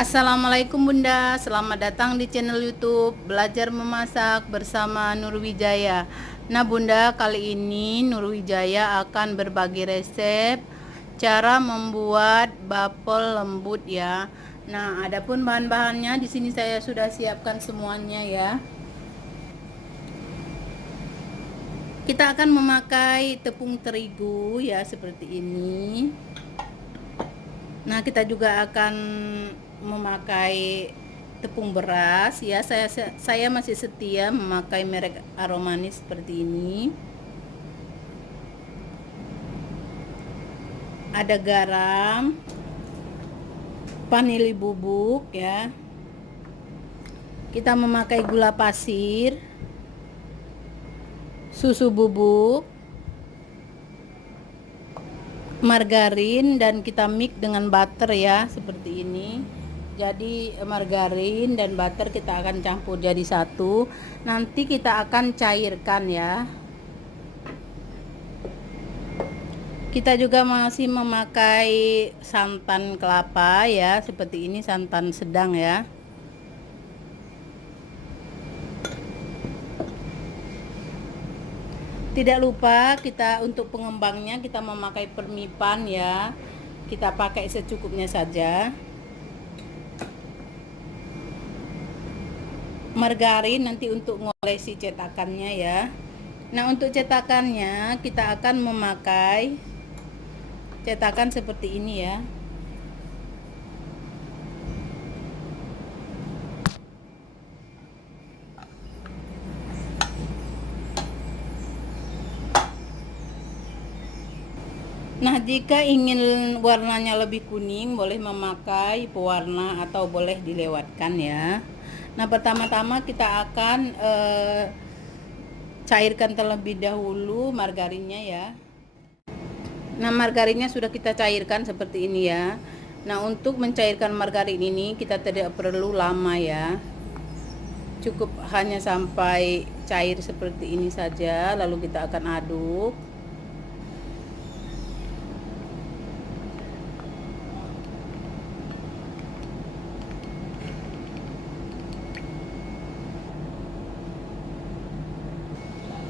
Assalamualaikum Bunda, selamat datang di channel YouTube Belajar Memasak bersama Nurwijaya. Nah Bunda, kali ini Nurwijaya akan berbagi resep cara membuat bapel lembut ya. Nah, adapun bahan-bahannya di sini saya sudah siapkan semuanya ya. Kita akan memakai tepung terigu ya seperti ini. Nah, kita juga akan memakai tepung beras ya. Saya masih setia memakai merek Aromanis seperti ini. Ada garam, vanili bubuk ya. Kita memakai gula pasir, susu bubuk, margarin, dan kita mix dengan butter ya seperti ini. Jadi margarin dan butter kita akan campur jadi satu. Nanti kita akan cairkan ya. Kita juga masih memakai santan kelapa ya, seperti ini, santan sedang ya. Tidak lupa kita untuk pengembangnya kita memakai permipan ya. Kita pakai secukupnya saja. Margarin nanti untuk ngolesi cetakannya ya. Nah, untuk cetakannya kita akan memakai cetakan seperti ini ya. Nah, jika ingin warnanya lebih kuning, boleh memakai pewarna atau boleh dilewatkan ya. Nah, pertama-tama kita akan cairkan terlebih dahulu margarinnya ya. Nah, margarinnya sudah kita cairkan seperti ini ya. Nah, untuk mencairkan margarin ini kita tidak perlu lama ya. Cukup hanya sampai cair seperti ini saja, lalu kita akan aduk.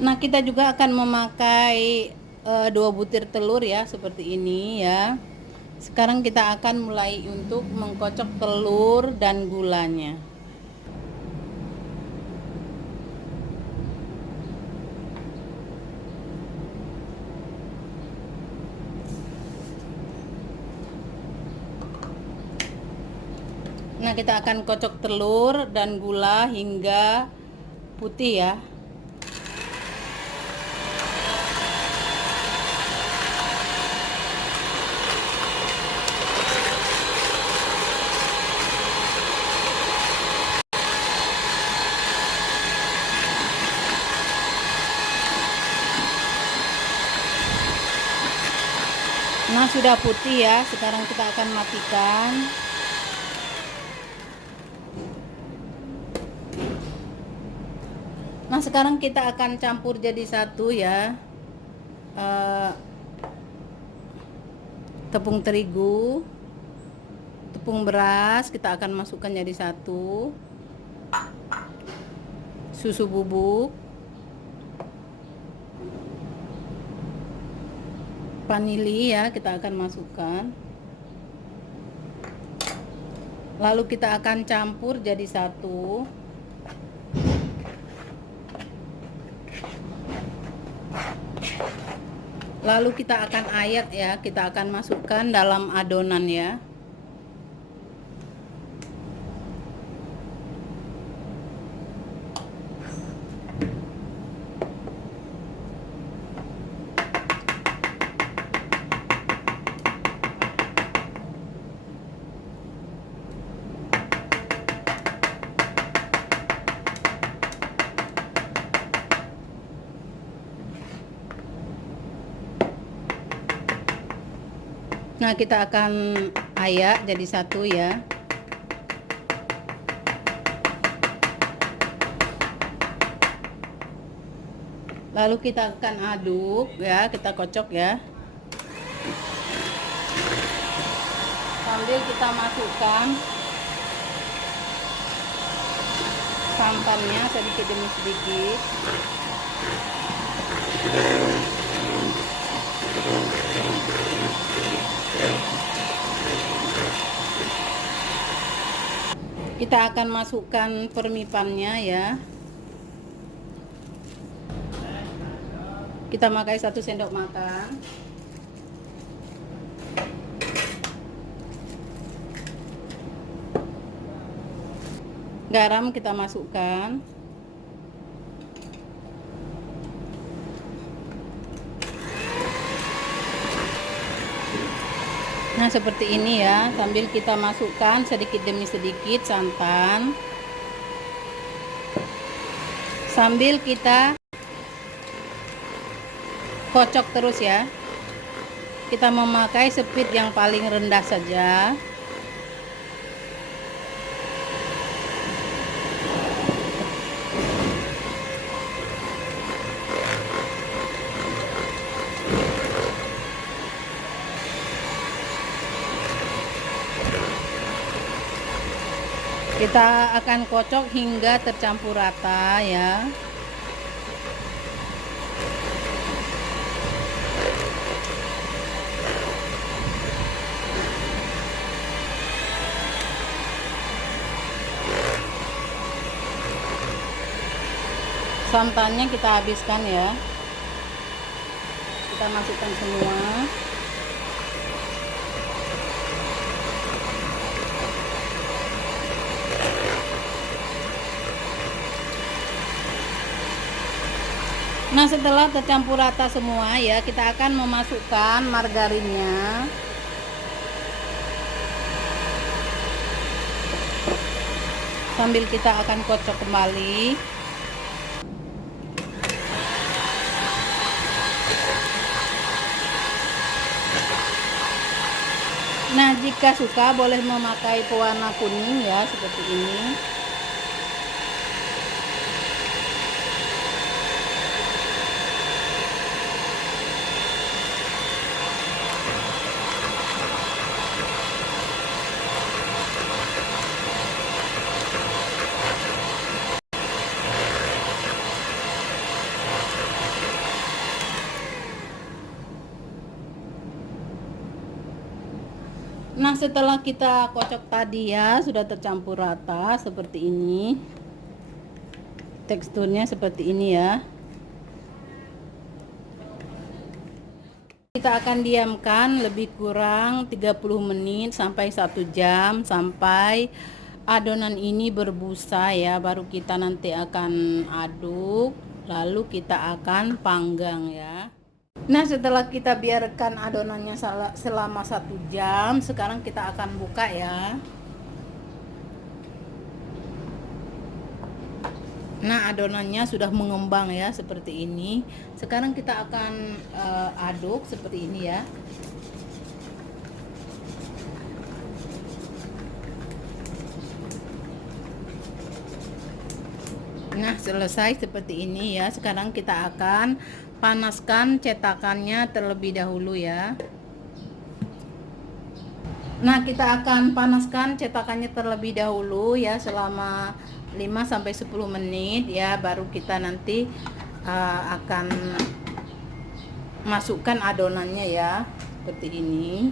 Nah, kita juga akan memakai 2 butir telur ya seperti ini ya. Sekarang kita akan mulai untuk mengkocok telur dan gulanya. Nah, kita akan kocok telur dan gula hingga putih ya. Nah, sudah putih ya. Sekarang kita akan matikan. Nah, sekarang kita akan campur jadi satu ya. Tepung terigu, tepung beras kita akan masukkan jadi satu. Susu bubuk, vanili ya kita akan masukkan. Lalu kita akan campur jadi satu. Lalu kita akan ayak ya, kita akan masukkan dalam adonan ya. Nah, kita akan ayak jadi satu ya. Lalu kita akan aduk ya, kita kocok ya. Sambil kita masukkan santannya sedikit demi sedikit. Kita akan masukkan permipannya ya. Kita pakai 1 sendok makan. Garam kita masukkan. Nah, seperti ini ya, sambil kita masukkan sedikit demi sedikit santan. Sambil kita kocok terus ya. Kita memakai speed yang paling rendah saja. Kita akan kocok hingga tercampur rata ya. Santannya kita habiskan ya. Kita masukkan semua. Nah, setelah tercampur rata semua ya, kita akan memasukkan margarinnya. Sambil kita akan kocok kembali. Nah, jika suka boleh memakai pewarna kuning ya, seperti ini. Nah, setelah kita kocok tadi ya, sudah tercampur rata seperti ini. Teksturnya seperti ini ya. Kita akan diamkan lebih kurang 30 menit sampai 1 jam sampai adonan ini berbusa ya. Baru kita nanti akan aduk, lalu kita akan panggang ya. Nah, setelah kita biarkan adonannya selama 1 jam, sekarang kita akan buka ya. Nah, adonannya sudah mengembang ya, seperti ini. Sekarang kita akan aduk seperti ini ya. Nah, selesai seperti ini ya. Sekarang kita akan panaskan cetakannya terlebih dahulu ya. Nah, kita akan panaskan cetakannya terlebih dahulu ya selama 5-10 menit ya, baru kita nanti akan masukkan adonannya ya, seperti ini.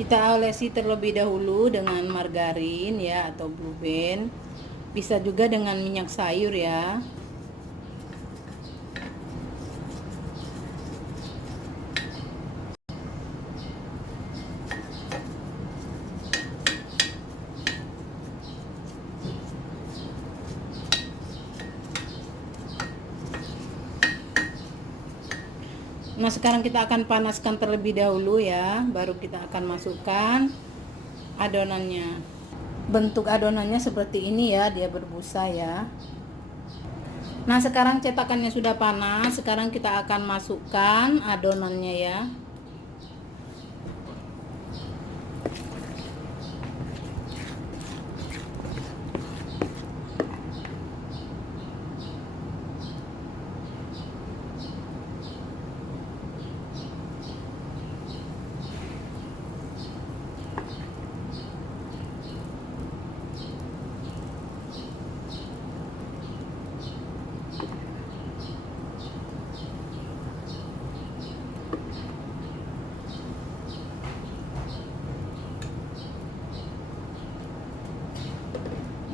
Kita olesi terlebih dahulu dengan margarin ya, atau blue band. Bisa juga dengan minyak sayur ya. Nah, sekarang kita akan panaskan terlebih dahulu ya, baru kita akan masukkan adonannya. Bentuk adonannya seperti ini ya, dia berbusa ya. Nah, sekarang cetakannya sudah panas, sekarang kita akan masukkan adonannya ya.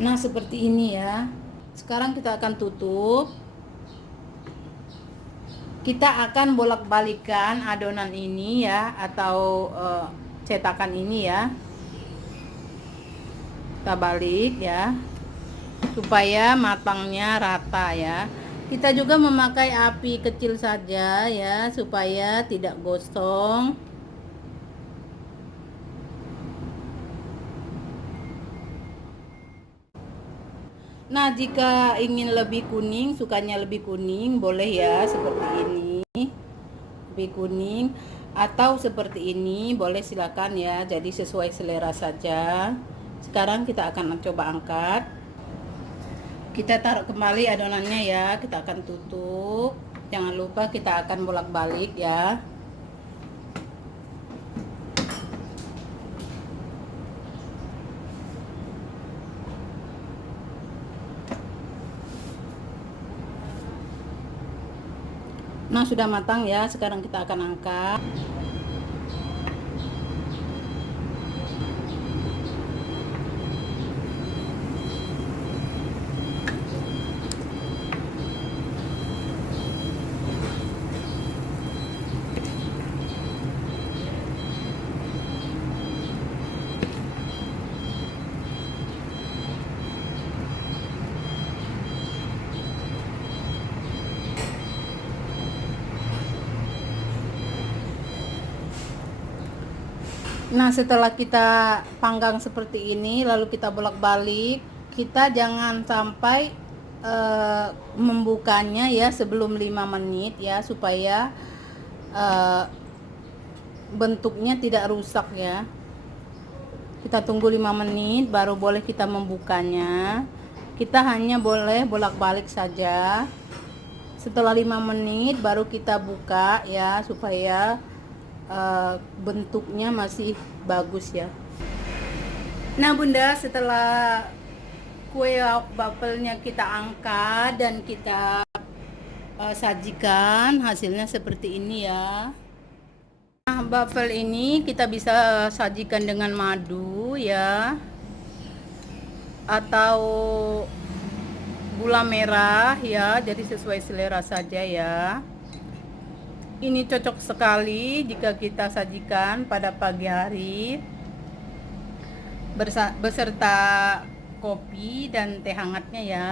Nah, seperti ini ya. Sekarang kita akan tutup. Kita akan bolak-balikan adonan ini ya, atau cetakan ini ya. Kita balik ya, supaya matangnya rata ya. Kita juga memakai api kecil saja ya, supaya tidak gosong. Nah, jika ingin lebih kuning, sukanya lebih kuning, boleh ya seperti ini. Lebih kuning atau seperti ini, boleh silakan ya. Jadi sesuai selera saja. Sekarang kita akan coba angkat. Kita taruh kembali adonannya ya. Kita akan tutup. Jangan lupa kita akan bolak-balik ya. Nah, sudah matang ya. Sekarang kita akan angkat. Nah, setelah kita panggang seperti ini, lalu kita bolak-balik, kita jangan sampai membukanya ya sebelum 5 menit ya, supaya bentuknya tidak rusak ya. Kita tunggu 5 menit baru boleh kita membukanya. Kita hanya boleh bolak-balik saja. Setelah 5 menit baru kita buka ya, supaya bentuknya masih bagus ya. Nah bunda, setelah kue wafelnya kita angkat dan kita sajikan, hasilnya seperti ini ya. Nah, wafel ini kita bisa sajikan dengan madu ya, atau gula merah ya, jadi sesuai selera saja ya. Ini cocok sekali jika kita sajikan pada pagi hari beserta kopi dan teh hangatnya ya.